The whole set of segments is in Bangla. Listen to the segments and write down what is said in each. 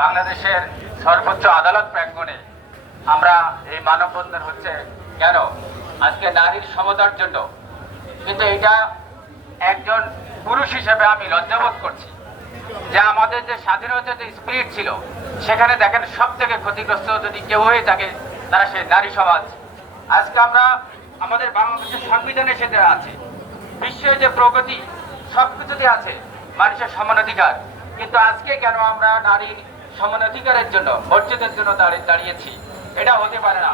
বাংলাদেশের সর্বোচ্চ আদালত প্রাঙ্গণে আমরা এই মানববন্ধন হচ্ছে কেন? আজকে নারীর সমতার জন্য। কিন্তু এটা একজন পুরুষ হিসেবে আমি লজ্জাবোধ করছি। যে আমাদের যে স্বাধীনতার যে স্পিরিট ছিল, সেখানে দেখেন সব থেকে ক্ষতিগ্রস্ত যদি কেউ হয়ে থাকে, তারা সেই নারী সমাজ। আজকে আমরা আমাদের বাংলাদেশের সংবিধানে সেটা আছে। বিশ্বে যে প্রগতি সব কিছুতে আছে মানুষের সমান অধিকার। কিন্তু আজকে কেন আমরা নারীর সমান অধিকারের জন্য মর্যাদার জন্য দাঁড়িয়ে দাঁড়িয়েছি। এটা হতে পারে না।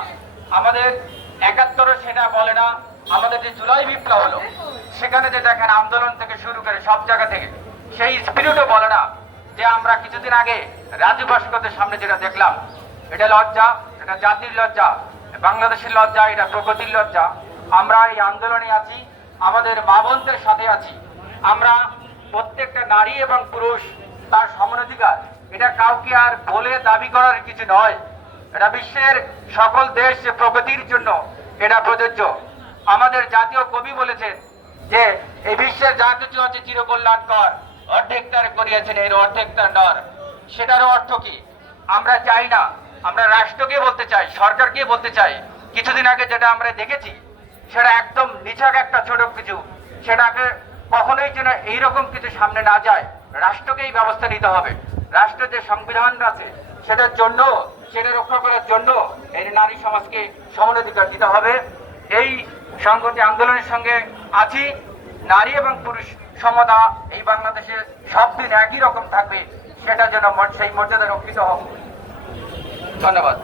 আমাদের একাত্তরে সেটা বলে না, আমাদের যে জুলাই বিপ্লব হলো, সেখানে যে দেখেন আন্দোলন থেকে শুরু করে সব জায়গা থেকে, সেই স্পিরিটও বলে না যে আমরা কিছুদিন আগে রাজু ভাস্করের সামনে যেটা দেখলাম, এটা লজ্জা, এটা জাতির লজ্জা, বাংলাদেশের লজ্জা, এটা প্রগতির লজ্জা। আমরা এই আন্দোলনে আছি, আমাদের মা বোনদের সাথে আছি। আমরা প্রত্যেকটা নারী এবং পুরুষ তার সমানাধিকার এটা কাউকে আর বলে দাবি করার কিছু নয়। এটা বিশ্বের সকল দেশ যে প্রগতির জন্য এটা প্রযোজ্য। আমাদের জাতীয় কবি বলেছেন যে, এই বিশ্বের যা কিছু আছে চিরকল্যাণকর, অর্ধেক তার করিয়াছেন, এর অর্ধেক তার নর। সেটারও অর্থ কি? আমরা চাই না। আমরা রাষ্ট্রকে বলতে চাই, সরকারকে বলতে চাই। কিছুদিন আগে যেটা আমরা দেখেছি, সেটা একদম নিছক একটা ছোট কিছু। সেটাকে কখনোই যেন এইরকম কিছু সামনে না যায়। রাষ্ট্রকেই ব্যবস্থা নিতে হবে। রাষ্ট্রের যে সংবিধান আছে, সেটার জন্য, সেটা রক্ষা করার জন্য এই নারী সমাজকে সমানাধিকার দিতে হবে। এই সংগতি আন্দোলনের সঙ্গে আছি। নারী এবং পুরুষ সমতা এই বাংলাদেশে সব দিন একই রকম থাকবে, সেটা যেন সেই মর্যাদা রক্ষিত হোক। ধন্যবাদ।